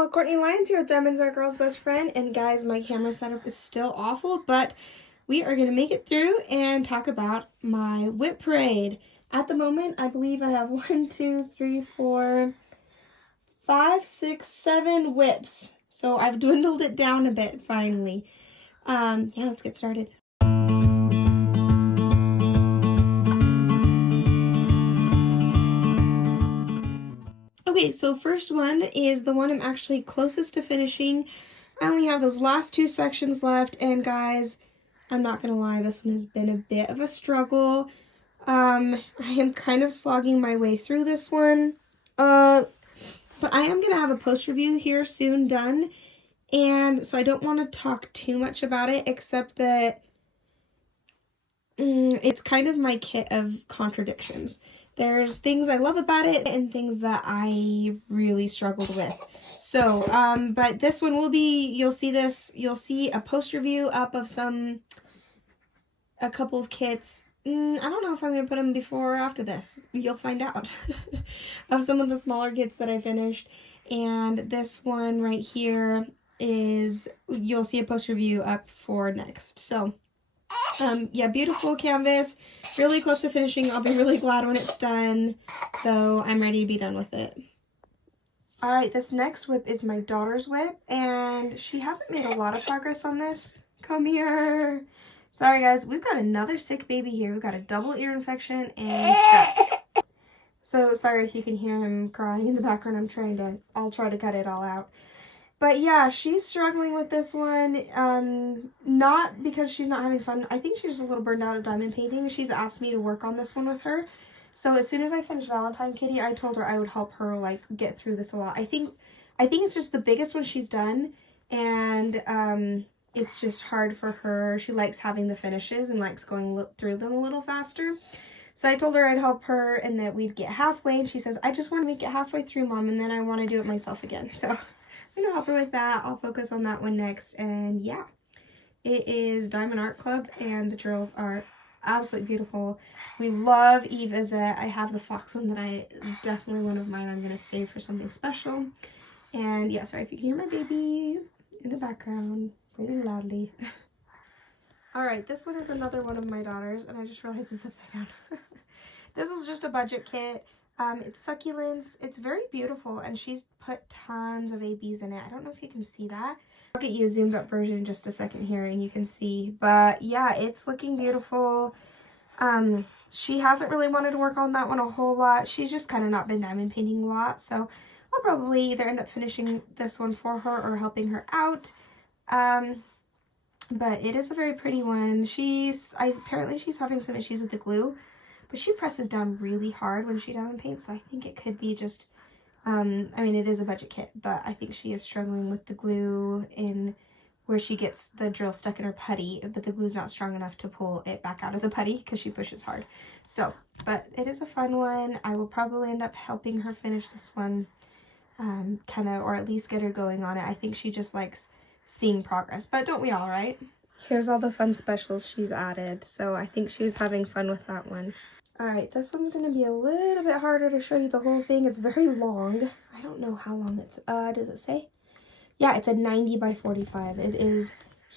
y'all, Courtney Lyons here with Diamonds Our Girl's Best Friend, and guys, my camera setup is still awful, but we are going to make it through and talk about my whip parade. At the moment, I believe I have 1, 2, 3, 4, 5, 6, 7 whips, so I've dwindled it down a bit finally. Yeah, let's get started. Okay, so first one is the one I'm actually closest to finishing. I only have those last 2 sections left, and guys, I'm not gonna lie, this one has been a bit of a struggle. I am kind of slogging my way through this one, but I am gonna have a post review here soon done, and so I don't want to talk too much about it, except that it's kind of my kit of contradictions. There's things I love about it and things that I really struggled with. So, but this one will be, you'll see a post review up of a couple of kits. I don't know if I'm going to put them before or after this. You'll find out. Of some of the smaller kits that I finished. And this one right here you'll see a post review up for next. So, yeah, beautiful canvas, really close to finishing. I'll be really glad when it's done, though I'm ready to be done with it. Alright, this next whip is my daughter's whip, and she hasn't made a lot of progress on this. Come here. Sorry guys, we've got another sick baby here. We've got a double ear infection and strep. So sorry if you can hear him crying in the background. I'll try to cut it all out. But yeah, she's struggling with this one, not because she's not having fun. I think she's just a little burned out of diamond painting. She's asked me to work on this one with her. So as soon as I finished Valenine Kitty, I told her I would help her, like, get through this a lot. I think it's just the biggest one she's done, and it's just hard for her. She likes having the finishes and likes going through them a little faster. So I told her I'd help her and that we'd get halfway, and she says, I just want to make it halfway through, Mom, and then I want to do it myself again. So I'm gonna help her with that. I'll focus on that one next. And yeah, it is Diamond Art Club, and the drills are absolutely beautiful. We love Izzett. I have the fox one that is definitely one of mine. I'm gonna save for something special. And yeah, sorry if you can hear my baby in the background breathing loudly. All right, this one is another one of my daughters, and I just realized it's upside down. This was just a budget kit. It's Succulants. It's very beautiful, and she's put tons of ABs in it. I don't know if you can see that. I'll get you a zoomed up version in just a second here, and you can see. But yeah, it's looking beautiful. She hasn't really wanted to work on that one a whole lot. She's just kind of not been diamond painting a lot, so I'll probably either end up finishing this one for her or helping her out. But it is a very pretty one. Apparently she's having some issues with the glue. But she presses down really hard when she diamond paints, so I think it could be just, I mean, it is a budget kit, but I think she is struggling with the glue in where she gets the drill stuck in her putty, but the glue's not strong enough to pull it back out of the putty because she pushes hard. So, but it is a fun one. I will probably end up helping her finish this one, kind of, or at least get her going on it. I think she just likes seeing progress, but don't we all, right? Here's all the fun specials she's added, so I think she was having fun with that one. Alright, this one's going to be a little bit harder to show you the whole thing. It's very long. I don't know how long it's, does it say? Yeah, it's a 90 by 45. It is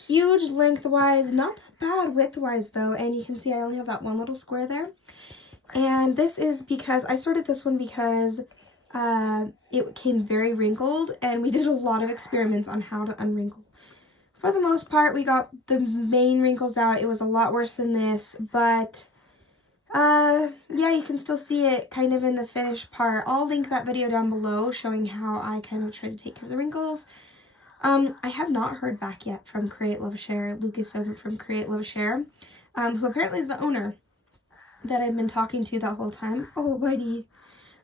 huge lengthwise, not that bad widthwise though, and you can see I only have that one little square there. And this is because, I started this one because it came very wrinkled, and we did a lot of experiments on how to unwrinkle. For the most part, we got the main wrinkles out. It was a lot worse than this, but yeah, you can still see it kind of in the finished part. I'll link that video down below showing how I kind of try to take care of the wrinkles. I have not heard back yet from Create Love Share, Lucas from Create Love Share, who apparently is the owner that I've been talking to that whole time. Oh, buddy.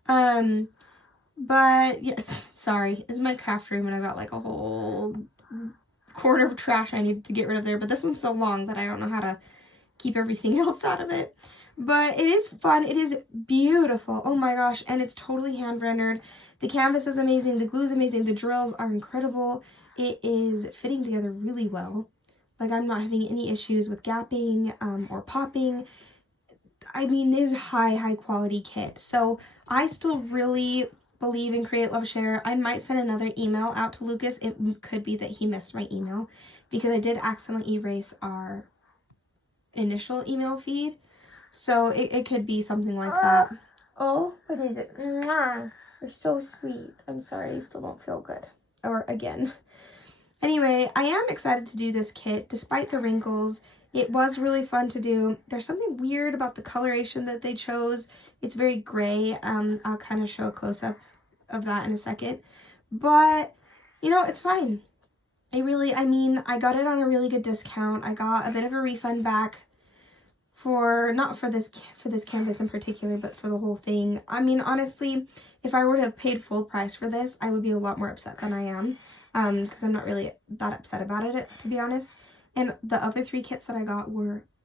But yes, sorry, it's my craft room and I got like a whole quarter of trash I need to get rid of there, but this one's so long that I don't know how to keep everything else out of it. But it is fun. It is beautiful. Oh my gosh. And it's totally hand rendered. The canvas is amazing. The glue is amazing. The drills are incredible. It is fitting together really well. Like, I'm not having any issues with gapping or popping. I mean, this is high quality kit. So I still really believe in create, love, share. I might send another email out to Lucas. It could be that he missed my email because I did accidentally erase our initial email feed. So it could be something like that. Oh, what is it? Mwah. You're so sweet. I'm sorry, you still don't feel good. Or again. Anyway, I am excited to do this kit despite the wrinkles. It was really fun to do. There's something weird about the coloration that they chose. It's very gray. I'll kind of show a close-up of that in a second. But, you know, it's fine. I mean, I got it on a really good discount. I got a bit of a refund back for, not for this canvas in particular, but for the whole thing. I mean, honestly, if I were to have paid full price for this, I would be a lot more upset than I am. Because I'm not really that upset about it, to be honest. And the other 3 kits that I got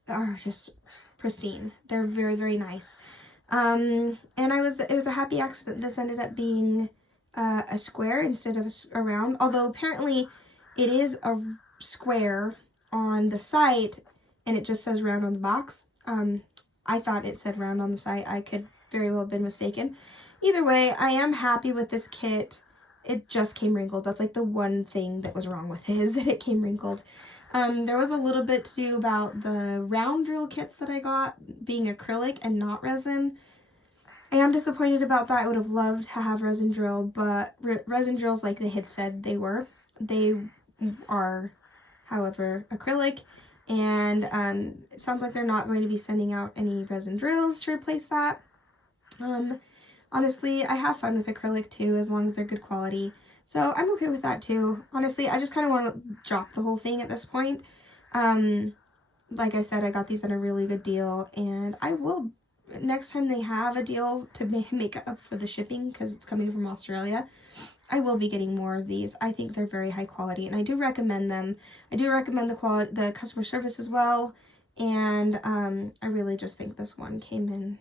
are just pristine. They're very, very nice. And it was a happy accident. This ended up being a square instead of a round. Although apparently it is a square on the site and it just says round on the box. I thought it said round on the site. I could very well have been mistaken. Either way, I am happy with this kit. It just came wrinkled. That's like the one thing that was wrong with it, is that it came wrinkled. There was a little bit to do about the round drill kits that I got being acrylic and not resin. I am disappointed about that. I would have loved to have resin drill, but resin drills, like they had said they were. They are, however, acrylic, and it sounds like they're not going to be sending out any resin drills to replace that. Honestly, I have fun with acrylic too, as long as they're good quality. So I'm okay with that too. Honestly, I just kind of want to drop the whole thing at this point. Like I said, I got these at a really good deal, and I will, next time they have a deal to make up for the shipping, because it's coming from Australia, I will be getting more of these. I think they're very high quality, and I do recommend them. I do recommend the customer service as well, and I really just think this one came in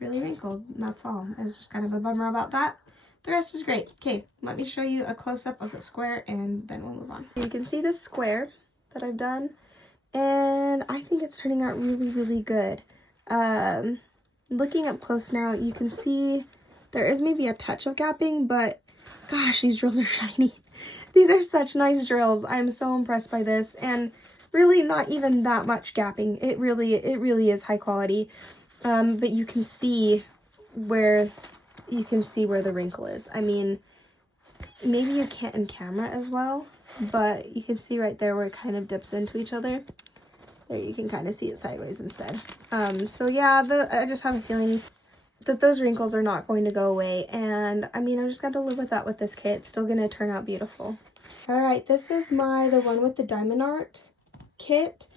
really wrinkled, and that's all. It was just kind of a bummer about that. The rest is great. Okay, let me show you a close-up of the square, and then we'll move on. You can see this square that I've done, and I think it's turning out really, really good. Looking up close now, you can see there is maybe a touch of gapping, but gosh, these drills are shiny. These are such nice drills. I'm so impressed by this, and really not even that much gapping. It really is high quality. But you can see where the wrinkle is. I mean, maybe you can't in camera as well, but you can see right there where it kind of dips into each other. There, you can kind of see it sideways instead. So yeah, I just have a feeling that those wrinkles are not going to go away, and I mean, I just got to live with that with this kit. It's still going to turn out beautiful. All right, this is the one with the diamond art kit.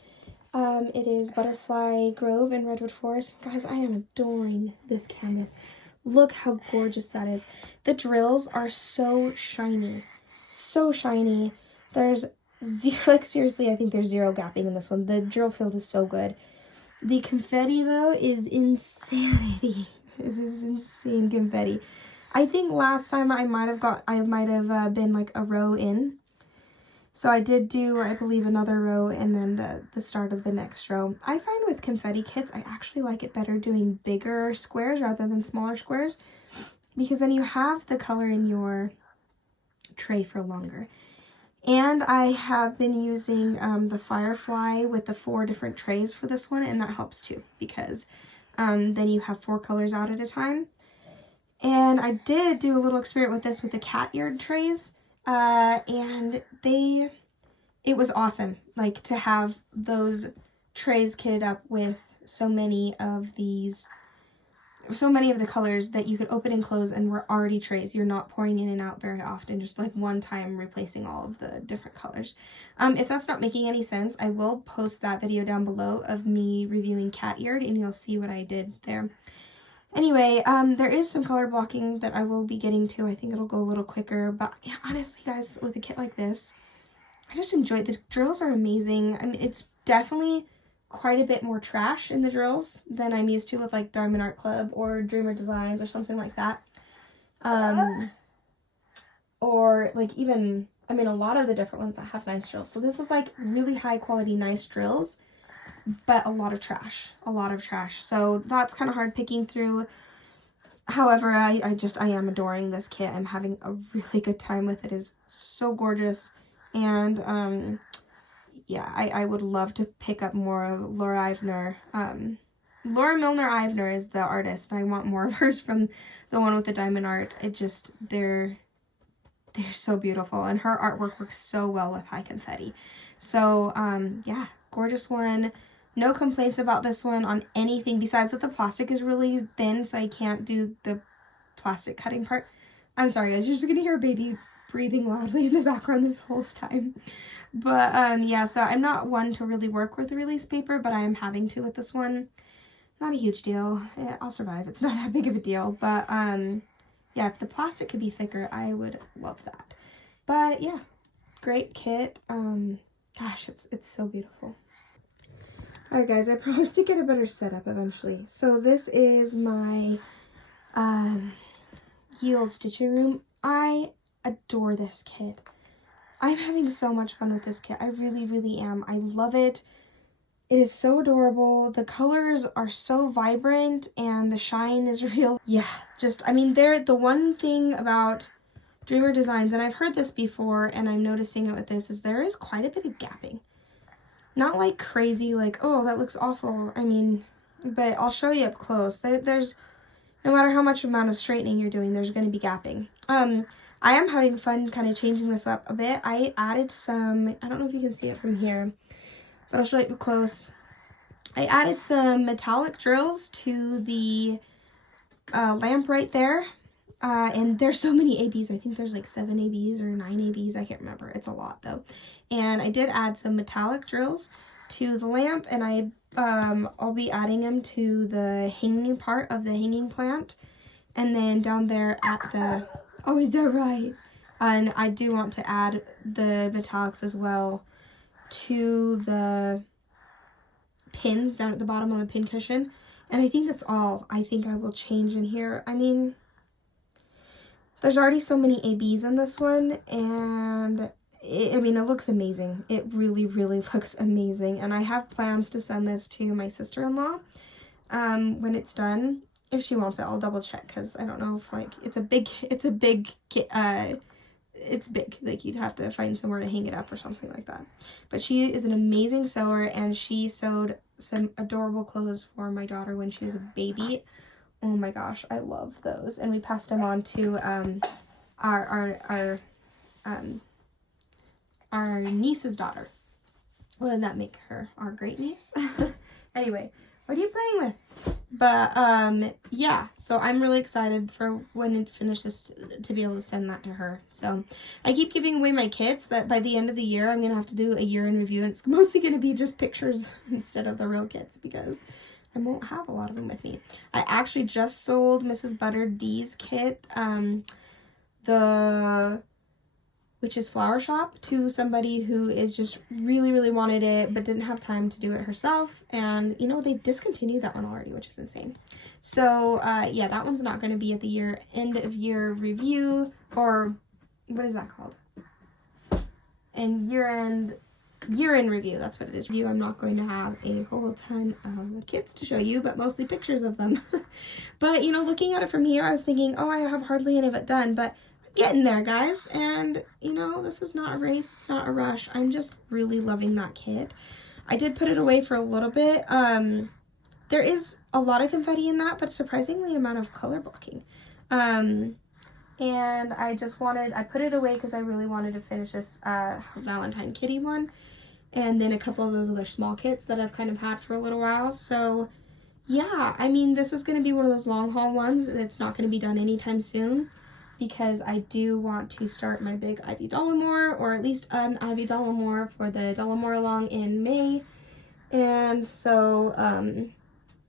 It is Butterfly Grove in Redwood Forest. Guys, I am adoring this canvas. Look how gorgeous that is. The drills are so shiny. So shiny. There's zero, like seriously, I think there's zero gapping in this one. The drill field is so good. The confetti, though, is insanity. It is insane confetti. I think last time I might have been like a row in. So I did do, I believe, another row and then the start of the next row. I find with confetti kits, I actually like it better doing bigger squares rather than smaller squares, because then you have the color in your tray for longer. And I have been using the Firefly with the 4 different trays for this one, and that helps too, because then you have 4 colors out at a time. And I did do a little experiment with this with the cat-eared trays. And it was awesome, like, to have those trays kitted up with so many of the colors that you could open and close and were already trays. You're not pouring in and out very often, just like one time replacing all of the different colors. If that's not making any sense, I will post that video down below of me reviewing cat-eared, and you'll see what I did there. Anyway, there is some color blocking that I will be getting to. I think it'll go a little quicker, but yeah, honestly, guys, with a kit like this, I just enjoy it. The drills are amazing. I mean, it's definitely quite a bit more trash in the drills than I'm used to with like Diamond Art Club or Dreamer Designs or something like that. Or like even, I mean, a lot of the different ones that have nice drills. So this is like really high quality, nice drills, but a lot of trash. So that's kind of hard picking through. However, I am adoring this kit. I'm having a really good time with it. It is so gorgeous. And, yeah, I would love to pick up more of Laura Ivner. Laura Milnor Ivner is the artist. I want more of hers from the one with the diamond art. It just, they're so beautiful. And her artwork works so well with high confetti. So, yeah, gorgeous one. No complaints about this one on anything besides that the plastic is really thin, so I can't do the plastic cutting part. I'm sorry, guys. You're just going to hear a baby breathing loudly in the background this whole time. But, yeah, so I'm not one to really work with the release paper, but I am having to with this one. Not a huge deal. I'll survive. It's not that big of a deal. But, yeah, if the plastic could be thicker, I would love that. But, yeah, great kit. Gosh, it's so beautiful. Alright guys, I promised to get a better setup eventually. So this is my ye olde stitching room. I adore this kit. I'm having so much fun with this kit. I really, really am. I love it. It is so adorable. The colors are so vibrant and the shine is real. Yeah, just, I mean, the one thing about Dreamer Designs, and I've heard this before and I'm noticing it with this, is there is quite a bit of gapping. Not like crazy, like, oh, that looks awful. I mean, but I'll show you up close. There's, no matter how much amount of straightening you're doing, there's going to be gapping. I am having fun kind of changing this up a bit. I added some, I don't know if you can see it from here, but I'll show you up close. I added some metallic drills to the lamp right there. And there's so many ABs. I think there's like 7 ABs or 9 ABs. I can't remember. It's a lot though. And I did add some metallic drills to the lamp, and I'll be adding them to the hanging part of the hanging plant. And then down there at the, oh, is that right? And I do want to add the metallics as well to the pins down at the bottom on the pin cushion. And I think that's all I think I will change in here. I mean, there's already so many ABs in this one, and I mean, it looks amazing. It really, really looks amazing. And I have plans to send this to my sister-in-law when it's done. If she wants it, I'll double check, because I don't know if, like, it's big, like, you'd have to find somewhere to hang it up or something like that. But she is an amazing sewer, and she sewed some adorable clothes for my daughter when she was a baby. Oh my gosh, I love those. And we passed them on to our niece's daughter. Wouldn't that make her our great niece? Anyway, what are you playing with? But yeah, so I'm really excited for when it finishes to be able to send that to her. So I keep giving away my kits that by the end of the year I'm gonna have to do a year in review, and it's mostly gonna be just pictures instead of the real kits, because I won't have a lot of them with me. I actually just sold Mrs. Butter D's kit, the Witch's Flower Shop, to somebody who is just really, really wanted it but didn't have time to do it herself. And, you know, they discontinued that one already, which is insane. So, yeah, that one's not going to be at the end of year review, or what is that called? And year-end review, that's what it is. I'm not going to have a whole ton of kits to show you, but mostly pictures of them. But, you know, looking at it from here, I was thinking, oh, I have hardly any of it done, but I'm getting there, guys. And, you know, this is not a race. It's not a rush. I'm just really loving that kit. I did put it away for a little bit. There is a lot of confetti in that, but surprisingly amount of color blocking. And I put it away because I really wanted to finish this Valenine Kitty one, and then a couple of those other small kits that I've kind of had for a little while. So yeah, I mean, this is going to be one of those long haul ones. It's not going to be done anytime soon, because I do want to start my big Ivy Dollamore, or at least an Ivy Dollamore for the Dollamore along in May. And so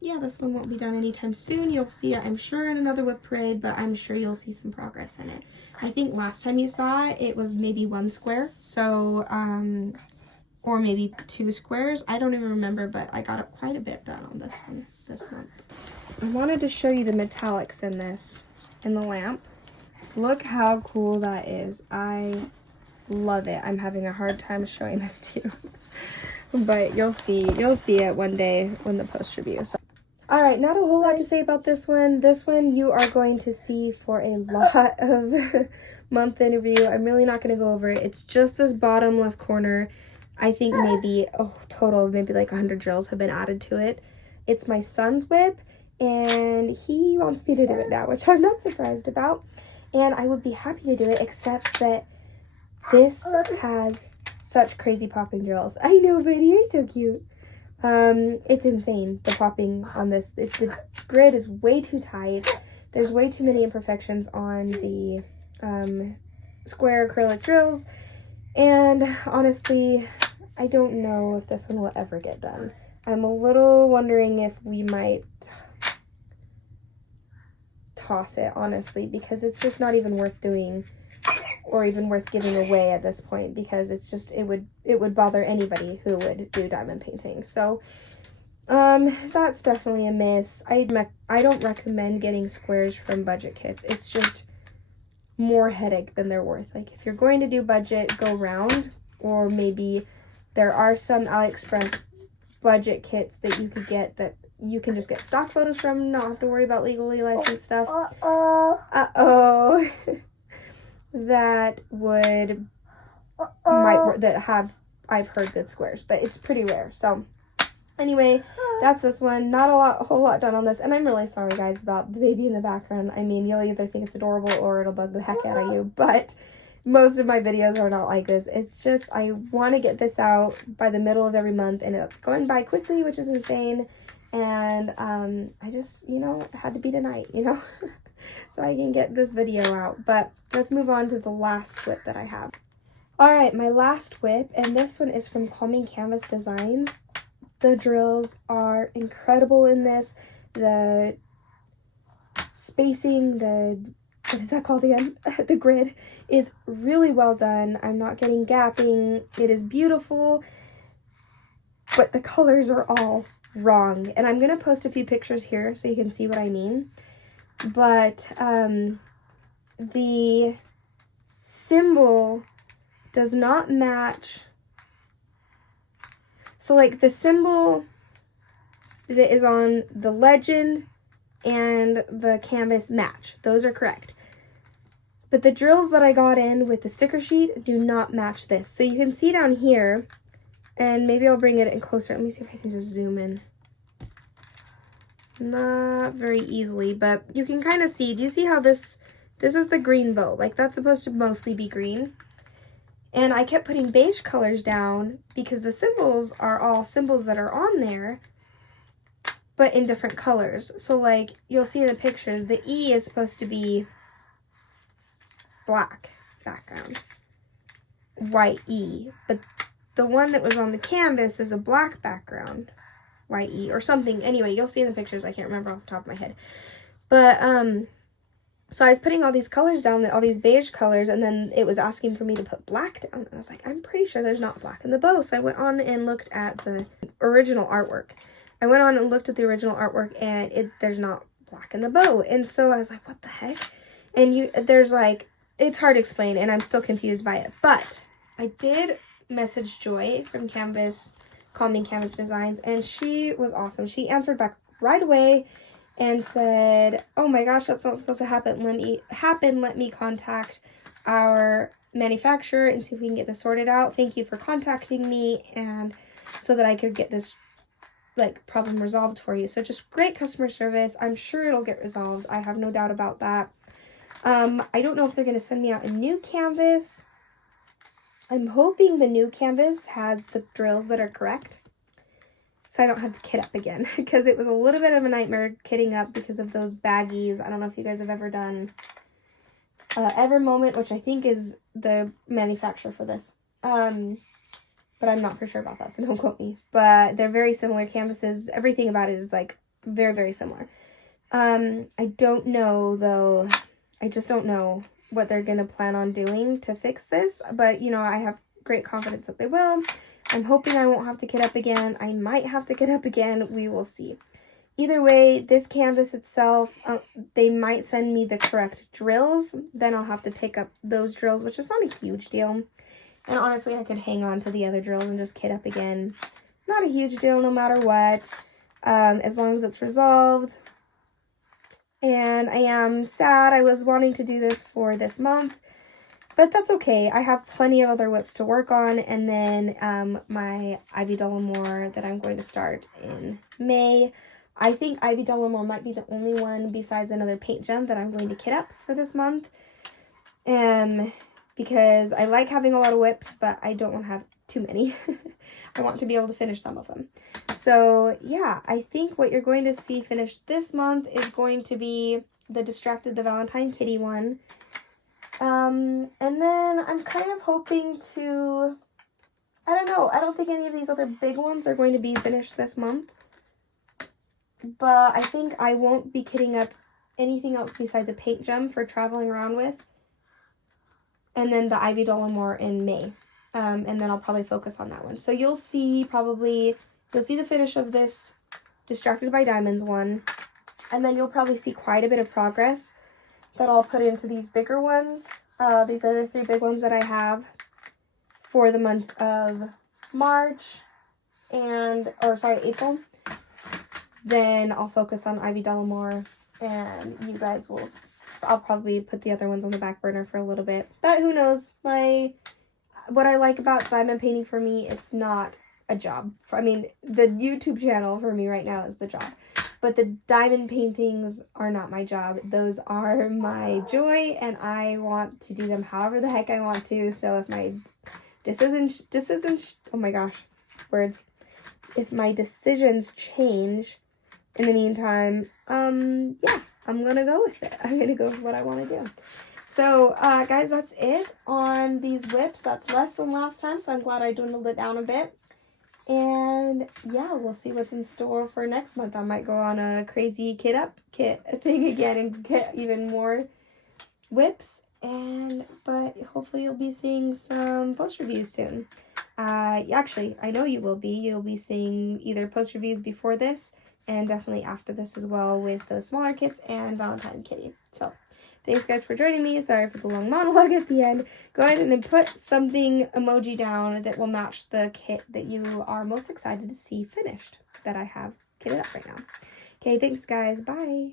yeah, this one won't be done anytime soon. You'll see it, I'm sure, in another WIP Parade, but I'm sure you'll see some progress in it. I think last time you saw it, it was maybe 1 square, so, or maybe 2 squares. I don't even remember, but I got quite a bit done on this one this month. I wanted to show you the metallics in this, in the lamp. Look how cool that is. I love it. I'm having a hard time showing this to you. But you'll see it one day when the post review. So All right, not a whole lot to say about this one. This one you are going to see for a lot of month in review. I'm really not going to go over it. It's just this bottom left corner. I think maybe a total of maybe like 100 drills have been added to it. It's my son's whip, and he wants me to do it now, which I'm not surprised about. And I would be happy to do it, except that this has such crazy popping drills. I know, but you're so cute. It's insane, the popping on this. The grid is way too tight. There's way too many imperfections on the square acrylic drills. And honestly, I don't know if this one will ever get done. I'm a little wondering if we might toss it, honestly, because it's just not even worth doing or even worth giving away at this point, because it's just, it would bother anybody who would do diamond painting. So that's definitely a miss. I don't recommend getting squares from budget kits. It's just more headache than they're worth. Like, if you're going to do budget, go round, or maybe there are some AliExpress budget kits that you could get that you can just get stock photos from, not have to worry about legally licensed stuff. That would I've heard good squares, but it's pretty rare. So anyway, that's this one. Not a whole lot done on this, and I'm really sorry, guys, about the baby in the background. I mean, you'll either think it's adorable or it'll bug the heck out of you, but most of my videos are not like this. It's just, I want to get this out by the middle of every month, and it's going by quickly, which is insane. And I just, it had to be tonight, so I can get this video out. But let's move on to the last whip that I have. All right, my last whip, and this one is from Calming Canvas Designs. The drills are incredible in this. The spacing, what is that called again? The grid is really well done. I'm not getting gapping. It is beautiful, but the colors are all wrong. And I'm going to post a few pictures here so you can see what I mean. But the symbol does not match. So like the symbol that is on the legend and the canvas match. Those are correct. But the drills that I got in with the sticker sheet do not match this. So you can see down here, and maybe I'll bring it in closer. Let me see if I can just zoom in. Not very easily, but you can kind of see. Do you see how this is the green bow? Like, that's supposed to mostly be green. And I kept putting beige colors down because the symbols are all symbols that are on there, but in different colors. So like, you'll see in the pictures, the E is supposed to be black background, white E, but the one that was on the canvas is a black background, white E, or something. Anyway, you'll see in the pictures. I can't remember off the top of my head. But so I was putting all these colors down, all these beige colors, and then it was asking for me to put black down. And I was like, I'm pretty sure there's not black in the bow. So I went on and looked at the original artwork. And there's not black in the bow. And so I was like, what the heck? And there's like, it's hard to explain, and I'm still confused by it. But I did message Joy from Calming Canvas Designs, and she was awesome. She answered back right away and said, oh my gosh, that's not supposed to happen. Let me contact our manufacturer and see if we can get this sorted out. Thank you for contacting me, and so that I could get this problem resolved for you. So just great customer service. I'm sure it'll get resolved. I have no doubt about that. I don't know if they're going to send me out a new canvas. I'm hoping the new canvas has the drills that are correct, so I don't have to kit up again, because it was a little bit of a nightmare kitting up because of those baggies. I don't know if you guys have ever done Ever Moment, which I think is the manufacturer for this. But I'm not for sure about that, so don't quote me. But they're very similar canvases. Everything about it is like very, very similar. I don't know though. I just don't know what they're going to plan on doing to fix this. But, I have great confidence that they will. I'm hoping I won't have to kit up again. I might have to kit up again. We will see. Either way, this canvas itself, they might send me the correct drills. Then I'll have to pick up those drills, which is not a huge deal. And honestly, I could hang on to the other drills and just kit up again. Not a huge deal no matter what. as long as it's resolved. And I am sad. I was wanting to do this for this month, but that's okay. I have plenty of other whips to work on, and then my Ivy Dollamore that I'm going to start in May. I think Ivy Dollamore might be the only one besides another paint gem that I'm going to kit up for this month. Because I like having a lot of whips, but I don't want to have too many. I want to be able to finish some of them. So yeah, I think what you're going to see finished this month is going to be the Distracted, the Valenine Kitty one. And then I'm kind of hoping to, I don't know, I don't think any of these other big ones are going to be finished this month. But I think I won't be kitting up anything else besides a paint gem for traveling around with. And then the Ivy Dollamore in May. And then I'll probably focus on that one. So you'll see you'll see the finish of this Distracted by Diamonds one. And then you'll probably see quite a bit of progress that I'll put into these bigger ones. These are the 3 big ones that I have for the month of March April. Then I'll focus on Ivy Dollamore, and you guys will, I'll probably put the other ones on the back burner for a little bit. But who knows, what I like about diamond painting for me, it's not a job. I mean, the YouTube channel for me right now is the job. But the diamond paintings are not my job. Those are my joy, and I want to do them however the heck I want to. So if my oh my gosh, words. If my decisions change in the meantime, yeah, I'm gonna go with it. I'm gonna go with what I want to do. So, guys, that's it on these whips. That's less than last time, so I'm glad I dwindled it down a bit. And, yeah, we'll see what's in store for next month. I might go on a crazy kit thing again and get even more whips. But hopefully you'll be seeing some post reviews soon. Actually, I know you will be. You'll be seeing either post reviews before this and definitely after this as well with those smaller kits and Valenine Kitty. So, thanks guys for joining me. Sorry for the long monologue at the end. Go ahead and put something emoji down that will match the kit that you are most excited to see finished that I have kitted up right now. Okay, thanks guys. Bye.